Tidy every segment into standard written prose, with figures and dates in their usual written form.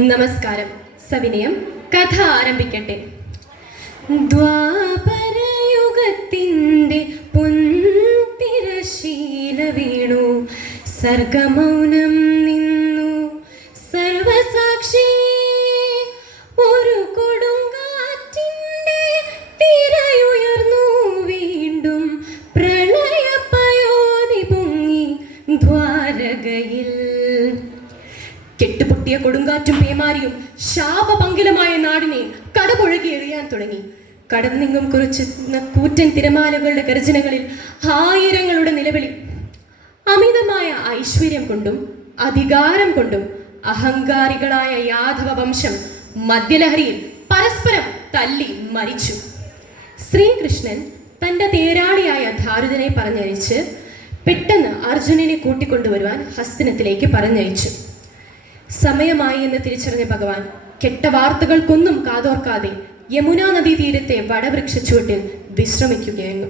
നമസ്കാരം. സവിനയം കഥ ആരംഭിക്കട്ടെ. ദ്വാപരയുഗത്തിൻ്റെ പൊൻതിരശീല വീണു, സർഗമൗനം നിന്നു സർവസാക്ഷി. ഒരു കൊടുങ്കാറ്റിൻ്റെ തിരയുയർന്നു, വീണ്ടും പ്രളയപയോധി പൊങ്ങി ദ്വാരകയിൽ. കെട്ടുപൊട്ടിയ കൊടുങ്കാറ്റും പേമാരിയും ശാപപങ്കിലമായ നാടിനെ കടപുഴകി എറിയാൻ തുടങ്ങി. കടന്നിങ്ങും കുറിച്ചുന്ന കൂറ്റൻ തിരമാലകളുടെ ഗർജനകളിൽ ആയിരങ്ങളുടെ നിലവിളി. അമിതമായ ഐശ്വര്യം കൊണ്ടും അധികാരം കൊണ്ടും അഹങ്കാരികളായ യാദവ വംശം മദ്യലഹരിയിൽ പരസ്പരം തല്ലി മരിച്ചു. ശ്രീകൃഷ്ണൻ തൻ്റെ തേരാളിയായ ധാരുതനെ പറഞ്ഞയച്ച് പെട്ടെന്ന് അർജുനനെ കൂട്ടിക്കൊണ്ടുവരുവാൻ ഹസ്തിനത്തിലേക്ക് പറഞ്ഞയച്ചു. സമയമായി എന്ന് തിരിച്ചറിഞ്ഞ ഭഗവാൻ കെട്ട വാർത്തകൾക്കൊന്നും കാതോർക്കാതെ യമുനാ നദീ തീരത്തെ വടവൃക്ഷ ചുവട്ടിൽ വിശ്രമിക്കുകയായിരുന്നു.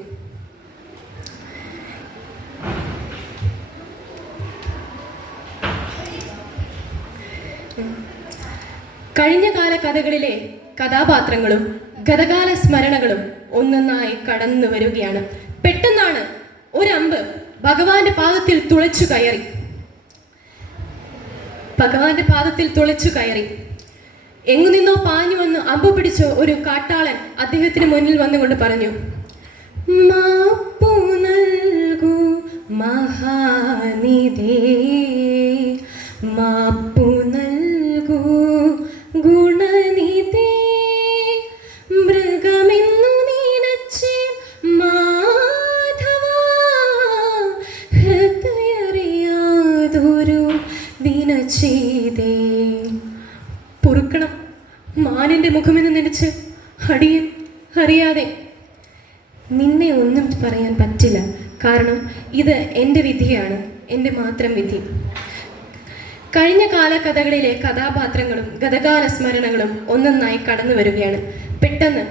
കഴിഞ്ഞ കാല കഥകളിലെ കഥാപാത്രങ്ങളും ഗതകാല സ്മരണകളും ഒന്നൊന്നായി കടന്നു വരികയാണ്. പെട്ടെന്നാണ് ഒരമ്പ് ഭഗവാന്റെ പാദത്തിൽ തുളച്ചു കയറി. എങ്ങു നിന്നോ പാഞ്ഞു വന്ന് അമ്പ് പിടിച്ച ഒരു കാട്ടാളൻ അദ്ദേഹത്തിന് മുന്നിൽ വന്നുകൊണ്ട് പറഞ്ഞു, മാപ്പു നൽകൂ മഹാനിധേ, മാപ്പു നൽകൂ ഗുണനിധേ, മൃഗമെന്നു നീനച്ചേ മാധവ, ഹൃദയറിയാതൊരു ദിനചേതേ. പൊറുക്കണം, മാനിൻ്റെ മുഖമെന്ന് നനച്ച് അടിയൻ അറിയാതെ. നിന്നെ ഒന്നും പറയാൻ പറ്റില്ല, കാരണം ഇത് എൻ്റെ വിധിയാണ്, എൻ്റെ മാത്രം വിധി. കഴിഞ്ഞ കാല കഥകളിലെ കഥാപാത്രങ്ങളും ഗതകാല സ്മരണകളും ഒന്നൊന്നായി കടന്നു വരികയാണ്. പെട്ടെന്ന്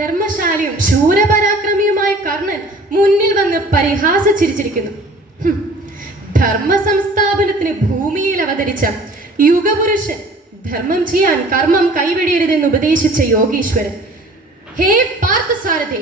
ധർമ്മശാലിയും ശൂരപരാക്രമിയുമായ കർണൻ മുന്നിൽ വന്ന് പരിഹാസിച്ചിരിച്ചിരിക്കുന്നു. ധർമ്മ സംസ്ഥാപനത്തിന് ഭൂമിയിൽ അവതരിച്ച യുഗപുരുഷൻ, ധർമ്മം ചെയ്യാൻ കർമ്മം കൈവെടിയരുതെന്ന് ഉപദേശിച്ച യോഗീശ്വരൻ. ഹേ പാർത്ഥസാരഥി,